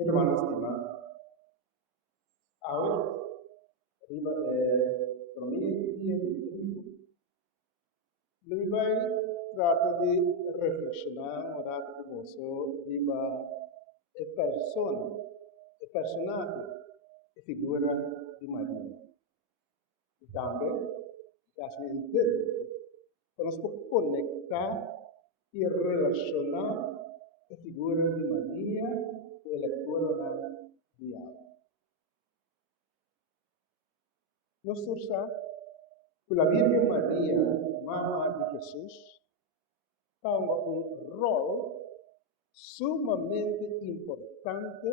Hermanos estimados, ahora, arriba para mí es día de trigo. Lo vai trata de reflexionar, orar com você, arriba a persona, a personagem, a figura de Maria. E também, acho que entender, para nós conectar e relacionar a figura de Maria com a leitura diária. Nós sabemos que a Virgem Maria, mãe de Jesus, tem rol sumamente importante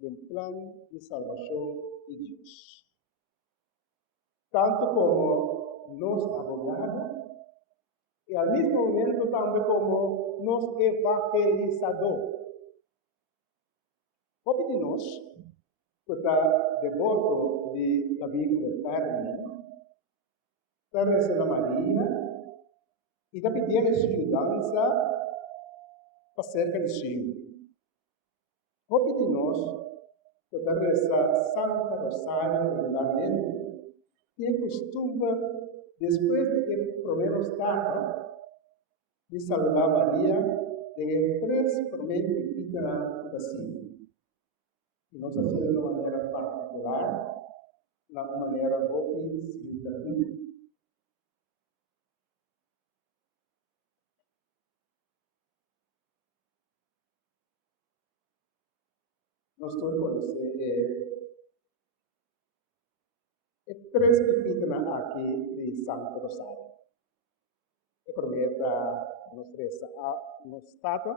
no plano de salvação de Deus. Tanto como nos abogados, e ao mesmo momento também como nos evangelizador. Como de nós, que está devoto de la Virgen del Carmen, está rezando a Maria e está pedindo ajuda acerca de si. Como de nós, que está rezando Santa Rosário regularmente, tem costume, depois de que problemas estão, de saludar Maria, de três primeiros que pidem a si. E nós fazemos de uma maneira particular, de uma maneira muito significativa. Nós todos três que pidem aqui de Santo Rosário. E prometa nos três no estado,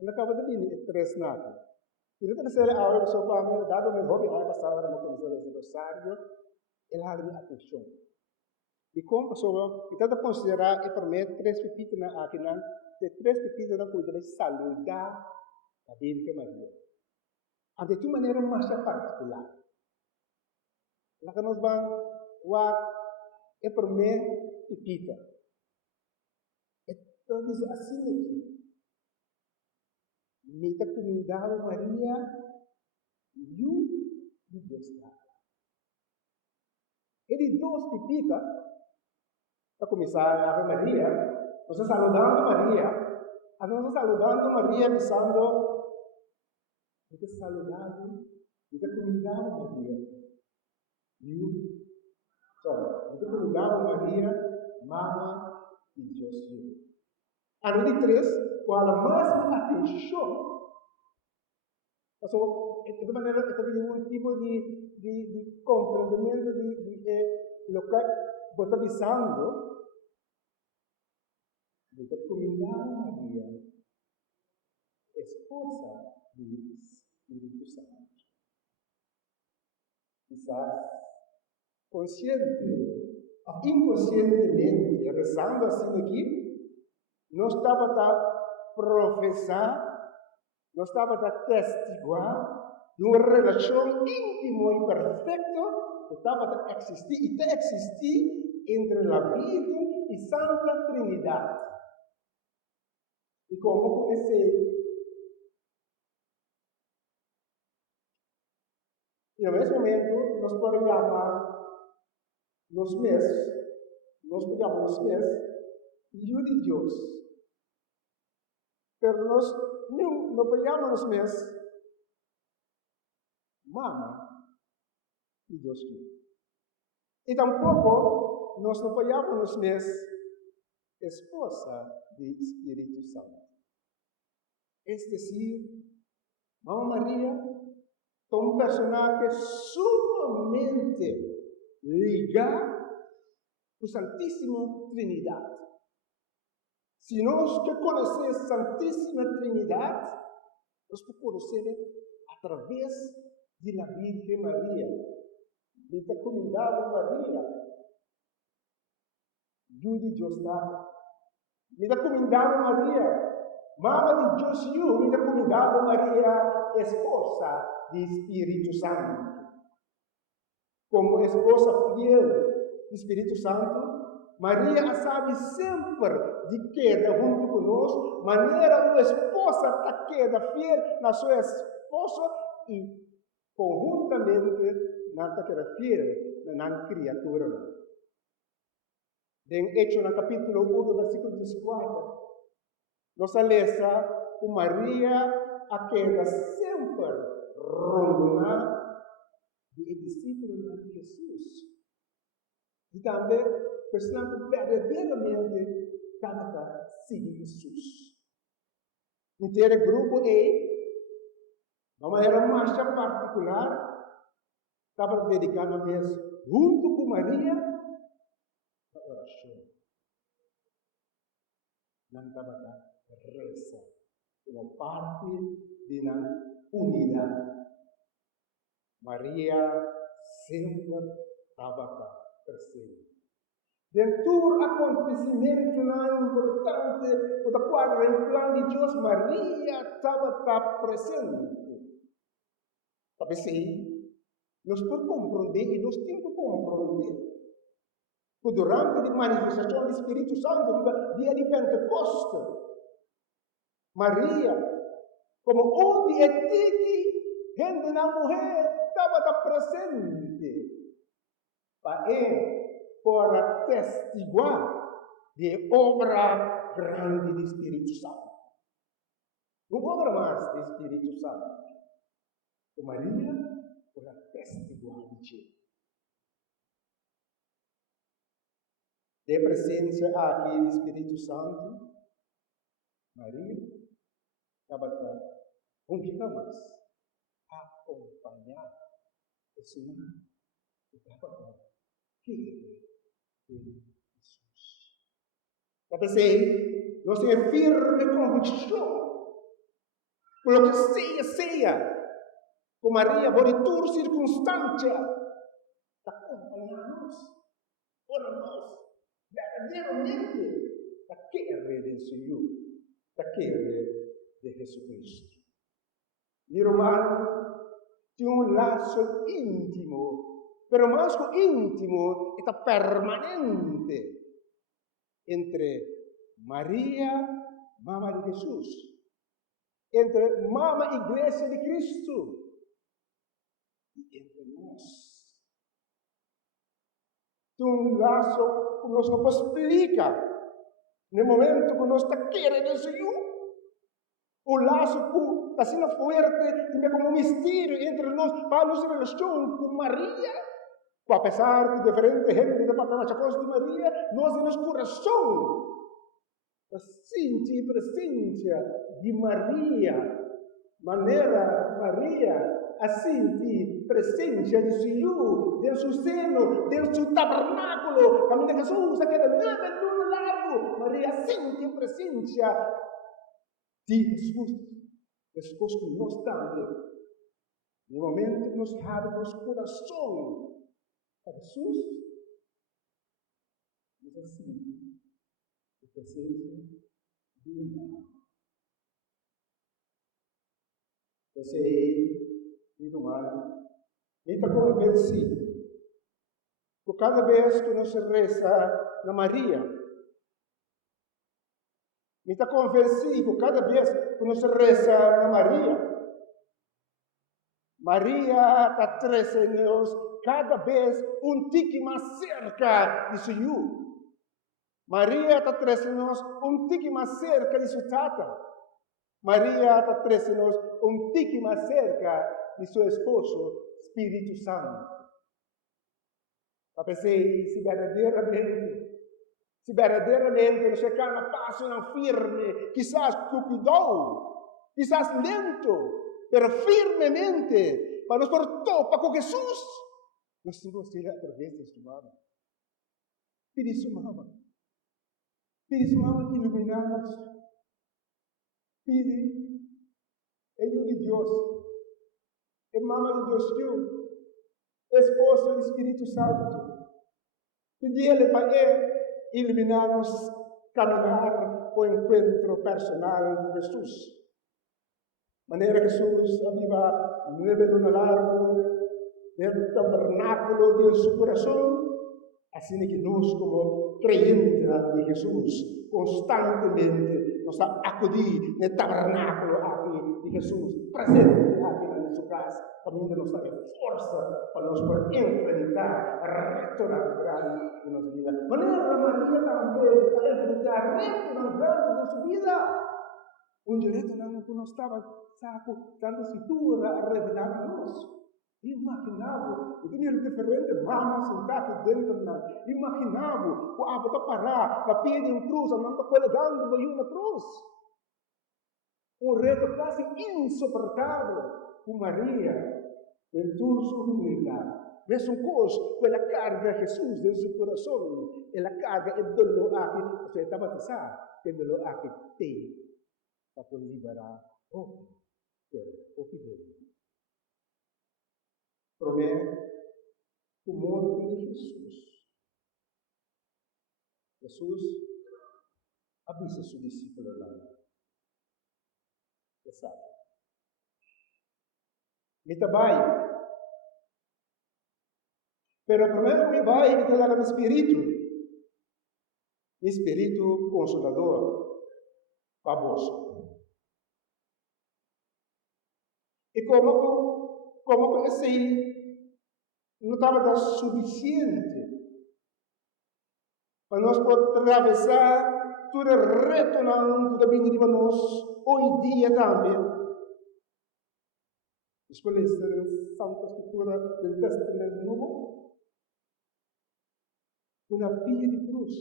e acaba de vir três natos. E na terceira hora, o seu pai, dado meu hobby, vai passar a uma comissão de Rosário, ele dá minha atenção. E como pessoa, e tenta considerar e promete três pepitas aqui, de três pepitas na cuida de saludar a Virgem Maria. De uma maneira mais particular. Lá que nós vamos, é promete pepita. Então diz assim aqui. Mita comunidade Maria, e de Deus. Ele dois pepitas, para começar a Ave Maria, nós estamos saludando Maria. Nós estamos saludando Maria, pensando, ele está saludando, ele está comunidade Maria. Ele está comunidade Maria, Mama e Deus. A de três, qual a máxima atenção, de maneira que tem um tipo de compreendimento de lo que você está pensando, de comunidade Maria, esposa do Espírito Santo. Quizás consciente ou inconscientemente, rezando assim aqui, não estava a professar, não estava a testiguar de uma relação íntima e perfeita que estava a existir e tem existir entre a Virgem e Santa Trindade. E como comecei, e no mesmo momento, nós podemos chamar nos meses, Filho de Deus. Pero nós não apoiamos nos meses, Mama de Deus. E tampouco nós não apoiamos nos meses, esposa de Espírito Santo. Es decir, Mama Maria é um personagem sumamente ligado à Santíssima Trindade. Se nós que conhecemos a Santíssima Trindade, nós podemos conhecer através da Virgem Maria, da comunidade Maria, de Deus da comunidade Maria, Mama de Deus, da comunidade Maria, esposa do Espírito Santo. Como esposa fiel do Espírito Santo, Maria sabe sempre de queda junto conosco, maneira uma esposa está queda fiel na sua esposo y conjuntamente nada que refiere a una criatura. En Hechos, no capítulo 1, versículo 14, nos alesa que Maria aquela sempre rondona de discípulo de Jesus. E também, pensando verdadeiramente, cada seguir Jesus. Inteiro grupo E, de uma maneira mais particular, estava dedicado a mês junto com Maria a oração. Não estava reza como parte de uma unidade. Maria sempre estava presente. Dentro do acontecimento importante, o qual em plano de Deus, Maria estava presente. Talvez sim, nós podemos compreender e nós temos que compreender que durante a manifestação do Espírito Santo, dia de Pentecostes, Maria, como onde é que gente na mulher estava presente, para para testiguar de obra grande do Espírito Santo. Não obra mais do Espírito Santo. O Maria para testiguar de Deus. De presença aqui do Espírito Santo, Maria estava convidamos a acompanhar esse nome que estava querer Jesus. Talvez nós temos firme convicção, por lo que seja, com Maria, por toda circunstância, acompanhar-nos, por nós, verdadeiramente, daquele do Senhor, daquele de Jesus. E romano tinha laço íntimo, pero mais que íntimo, está permanente entre Maria, mamá de Jesus, entre mamá igreja de Cristo e entre nós. Um laço que nos não explica no momento que nós está querendo o Senhor. O laço que está sendo forte, também como um mistério entre nós, para nossa relação com Maria. Apesar de diferente gente de papel de Maria, nós em nosso coração sentir a presença de Maria, maneira Maria a sentir a presença de Senhor, dentro do seu seno, dentro do seu tabernáculo, caminho de Jesus, aquele nome largo, Maria sente a presença de Jesus, depois que nós também, no momento que nós abrimos nosso coração a Jesus, nos assim, a presença de uma. Esse aí, do mar, ele está convencido, por cada vez que nós reza na Maria, ele está convencido, cada vez que nós reza na Maria, Maria está trazendo cada vez tique mais cerca de Senhor. Maria está trazendo tique mais cerca de sua tata. Maria está trazendo tique mais cerca de seu esposo, Espírito Santo. Para pensar se verdadeiramente você quer uma passo não firme, quizás com cuidado, quizás lento, pero firmemente, para nos por topa com Jesus, nós temos que ir através deste mama. Pedi sua mama iluminar-nos. Pedi, Hijo de Deus, mama de Deus, tu, esposo do Espírito Santo. Pedi-lhe para iluminar-nos, caminhar o encontro personal com Jesus. Maneira que Jesus aviva nueve no largo del tabernáculo de su corazón, así que nós como creyentes de Jesus constantemente nos acudi no tabernáculo aqui de Jesus, presente aqui na nossa casa, também nos dá força para nos poder enfrentar reto na grande de nossa vida. Maneira Maria também para enfrentar reto na grande de nossa vida. Onde reto não estava saco tanta cintura a revelar nós. Imaginava, eu tinha diferente mamas sentadas dentro da. Imaginava, o abota parar, na pia de cruz, não está colgando na cruz. Reto quase insuportável com Maria, em toda sua humildade. Mesmo coisa, ela carga Jesus dentro do seu coração, ela carga o dolor aqui, você está batizado, o dolor aqui tem, para liberar o filho. Promete o morto de Jesus. Jesus avisa seu discípulo lá. Você sabe. Me trabalha. Pero primeiro me vai me dar o Espírito consolador, para vós. E como esse não estava suficiente para nós poder atravessar todo o retorno da vida de nós hoje dia também. Escolher a Santa Escritura do Testamento Novo, uma pia de cruz.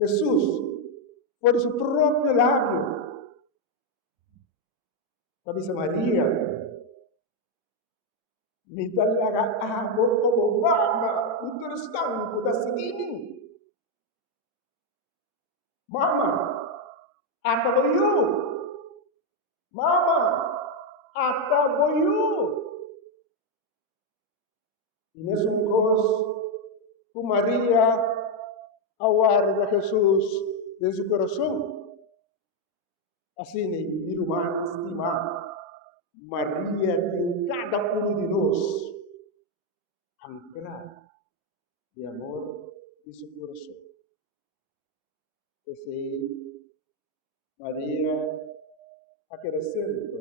Jesus, por seu próprio lábio, para Maria, me dá água como mama, no estanco da seguinte. Mama, ataboiu. Mama, ataboiu. E mesmo com Maria, ao ar de Jesus, desde o coração, assim, de humano, estimar, Maria tem cada um de nós anclado de amor em seu coração. Esse Maria acrescenta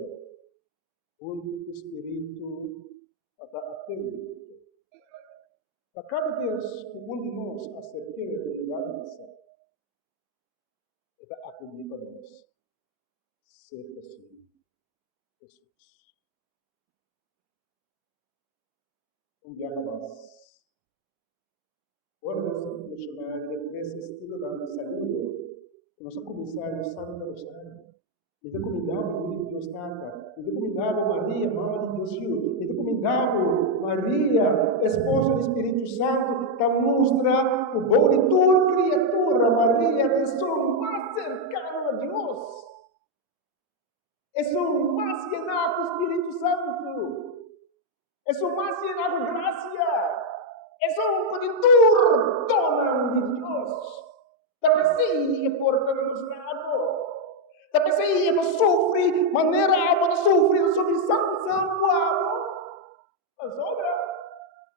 o Espírito para atender. A cada vez que um de nós acerca da realidade, está acolhido para nós ser assim. Jesus. Dia más. Guarda missionário desse estilo de saúde. Nós começamos no Santo Rosário. E recomendava o Deus Tata. E recomendava Maria, mãe de Deus. E recomendava Maria, esposa do Espírito Santo, que mostra o bom de toda criatura. Maria, a pessoa mais cercana a Deus. É o mais llenado do Espírito Santo. É o mais llenado de graça. É um condutor dono de Deus. Tapi siya porta ng lado. Tapi siya sofre, maneira a sofre sobre santo amo. A sobra.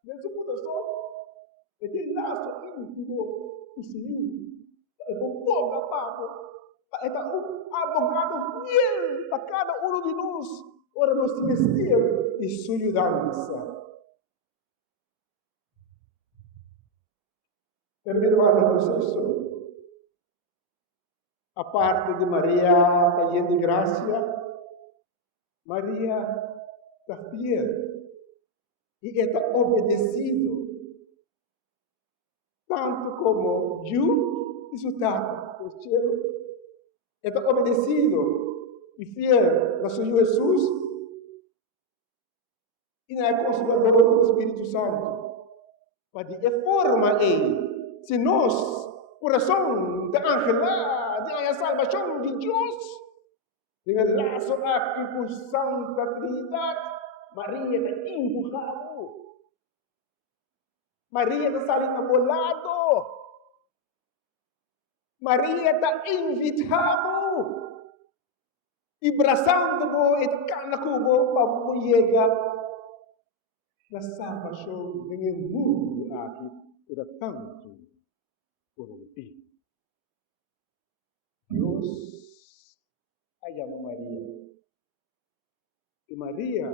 Nesse mundo só. E tem laço íntimo o Senhor. É bom pouco papo. É um advogado fiel a cada um de nós. Ora nós se vestir de sua dança. Terminado o processo. A parte de Maria está cheia de graça, Maria está fiel e está obedecido, tanto como eu e seu tato, o cielo, está obedecido e fiel ao Senhor Jesus e na Consolador do Espírito Santo. Mas de forma aí, se nós, coração de angelá, de a salvação de Deus, dengan laço aqui com Santa Trindade, Maria está empurrado. Maria está salindo bolado. Maria está invitado. E braçando-o e tocando-o para chegar na salvação dengan mundo aqui, por tanto corrompido. Deus a llama Maria. E Maria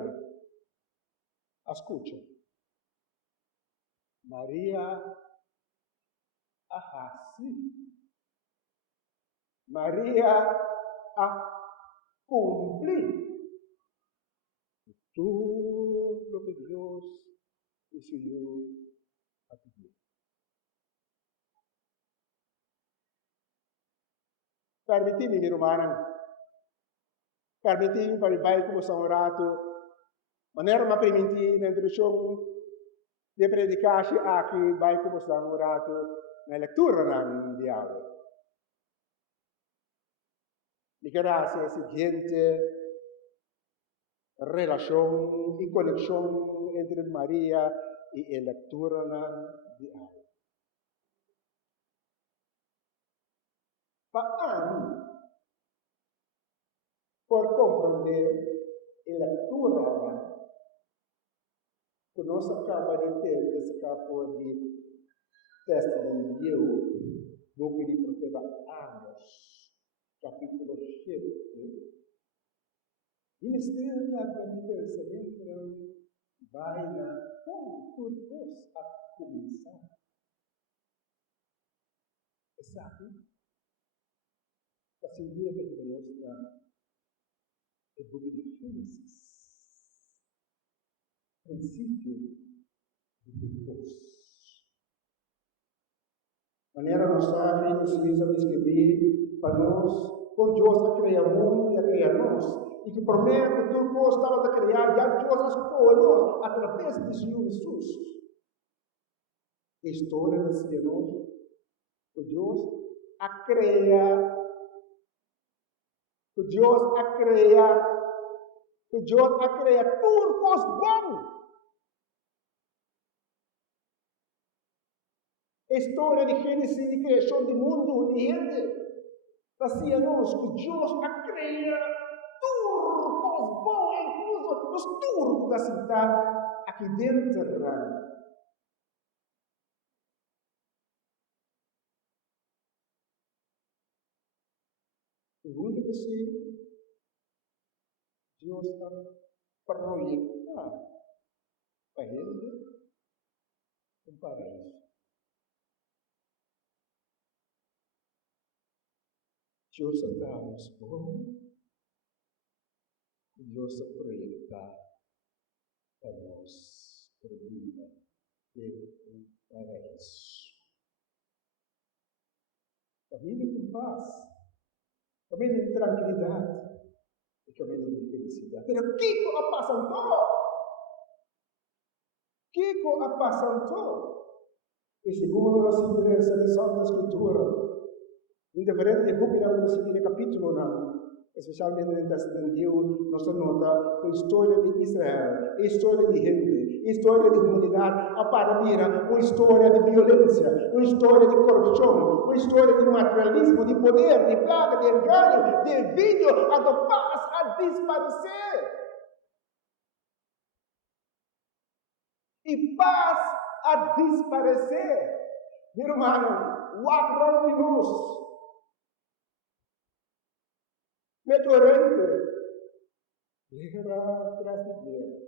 escuta. Maria ahasi. Maria a cumplir tudo lo que Deus ensinou a pedir. Permiti-me, minha irmã, permiti-me para ir como São Rato, maneira uma permitir na introdução de predicar aqui, vai como São Rato, na leitura na diálogo. E que hace a seguinte relação e conexão entre Maria e a leitura na diálogo. Para mim, por compreender a leitura que nós acabamos de ter desse campo de texto de Deus, boca de profeta Amos, capítulo 7, e mistério da pensamento vai na por vos a começar. Sabe? A segunda que mostra é o book de Gênesis. Princípio de Deus. Maneira nós sabemos, precisa descrever para nós, quando Deus a criar o mundo e a criar nós. E que promete tudo que Deus estava a criar, já Deus escolheu através de Senhor Jesus. A história da Senhor, que Deus a criar. Que Deus a criar, que Deus a criar tudo coisa bom. A história de Gênesis e criação do mundo e gente, fazia-nos que Deus a criar tudo coisa bom, incluso os turcos da cidade aqui dentro. Segundo que se Deus está projetando para ele um paraíso. Deus está nos pondo, Deus está projetando para nós, para a vida, ter um paraíso. Família com paz. Família de tranquilidade e família de felicidade. Pero Kiko appasantou. E segundo a sentença da Santa Escritura, indifferente do que nós seguimos capítulo não, especialmente no texto de Deus, nós nota a história de Israel, a história de gente, a história de humanidade, a parabira, uma história de violência, uma história de corrupção, uma história de materialismo, de poder, de plaga, de engano, de vídeo, a da paz a desaparecer. E paz a desaparecer. Meu irmão, o acordo de nós. Meteorante, guerra atrás de guerra.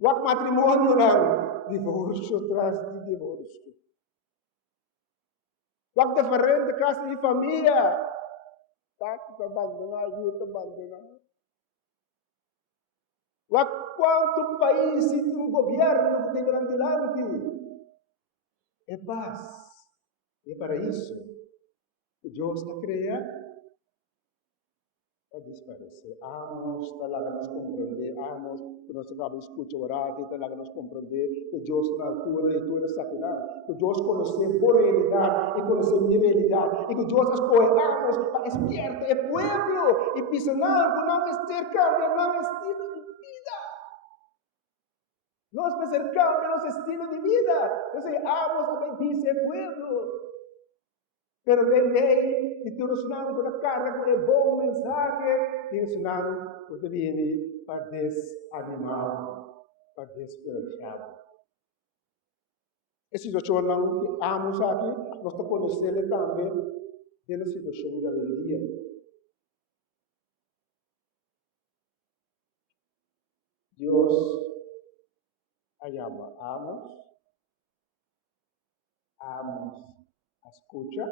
O matrimônio não, divórcio atrás de divórcio. O diferente casa de família, tá que abandonar, ajuda a abandonar. O quanto país tem um governo que tem grande lante, é paz. E para isso, Deus está criando a desaparecer. Amos, talaga nos compreender, amos, que nós acabamos de escutar orar, talaga nos compreender, que Deus na altura e tudo está criando, que Deus conhecer boa realidade e conhecer minha realidade, e que Deus escolhe amos para esperto e pueblo, e pisando, não ester cambio, não estilo de vida. Nós precisamos cambiar nosso estilo de vida. Nós amos a bendizer o pueblo. Pero vendei e direcionado por a carga com bom mensagem, direcionado por viene para desanimar, para desesperado. Essa situação não amos aqui, nós estamos conhecendo também de la situación de rebeldía. Dios llama a Amos escucha,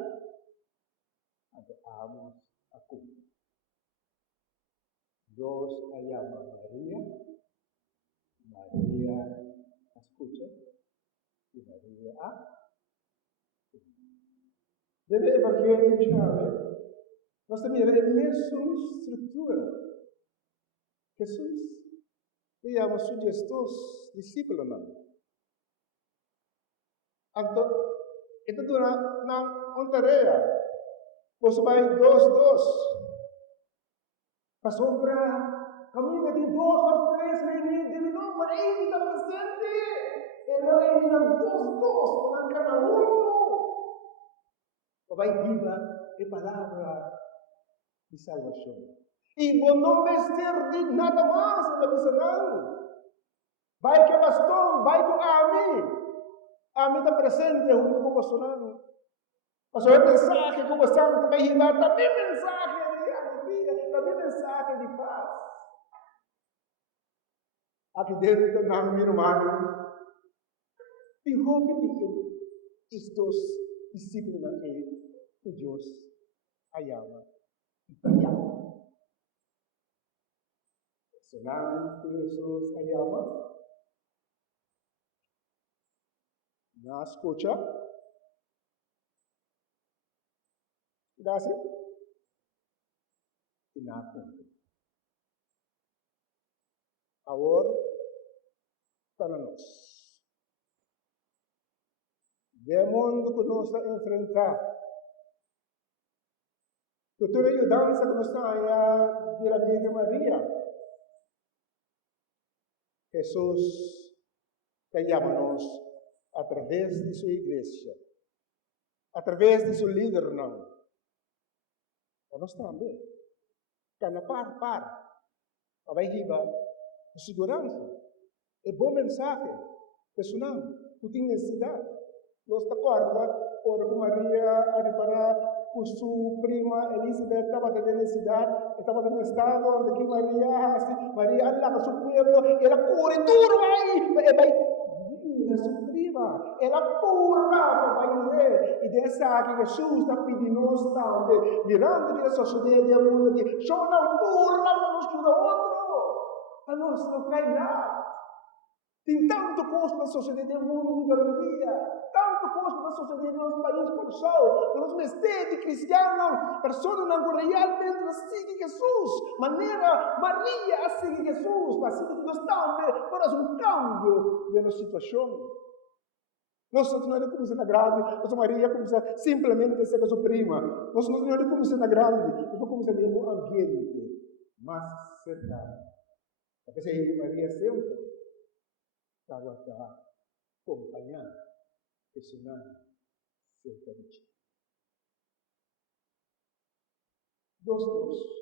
Amos acude. Dios llama a María escucha y María acude. Deve evangelizar, nós temos a mesma estrutura. Jesus llama sugestos discípulos. Então, itu na tarea. Você vai dos. Passou para caminho de 2 ou 3 reunidos de novo, mas ele está presente. Ele está dos, para cada vai viva a palavra de salvação. E não vai ser de nada mais na visão. Vai que pastor, vai com a mim está presente junto com o pastor. Pastor, o mensaje como santo vai dar também mensagem de alegria, também mensagem de paz. Aqui dentro não me humano. E como estes discípulos que Deus llama y llama. Senang que Jesús llama, no escucha, gracias, y no cumple. Ahora, para nós. De mundo que nós vamos enfrentar. Que toda ajudança que nós temos de la Virgen Maria. Jesus te llama-nos através de sua igreja. Através de seu líder, não. Nós também. Cada par. Vai riba. Segurança. É bom mensagem. Personal. Que tem necessidade. Nós acorda, por Maria para com sua prima Elizabeth estava tendo necessidade, estava tendo estado onde que Maria Allah com seu pueblo, ela corre duro vai da sua prima, ela pura vai ver e dessa que Jesus está pedindo nós também, mirando a sociedade do mundo que só não pura para nos ajudar outro, para nós não cair lá. Tem tanto custo na sociedade do mundo hoje em dia, tanto custo na sociedade do nosso país por sol, que nos mestete cristianos, pessoas não realmente seguem Jesus, maneira Maria segue Jesus, mas nós estamos por cambio de nossa situação. Nós não começamos na grande, nós Maria começa simplesmente a ser a sua prima, nós não começamos na grande, nós começamos no ambiente mais cercano. Porque se Maria sempre estava a acompanhar personal cerca de ti. Dos.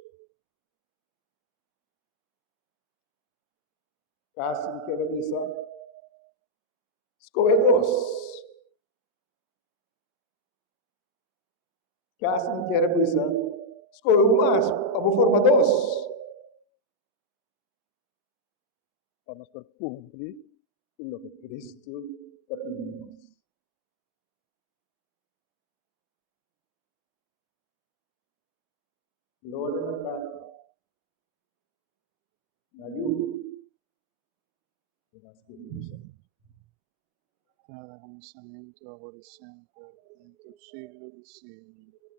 Caso de queira missa, escolhe 2. Caso de queira missa, escolhe mais, vamos formar 2. Vamos para cumprir lo que Cristo te pedimos. Gloria al Padre, la luz de la Espíritu Santo. Cada comenzamiento, ahora y siempre, en tu siglo y siglo.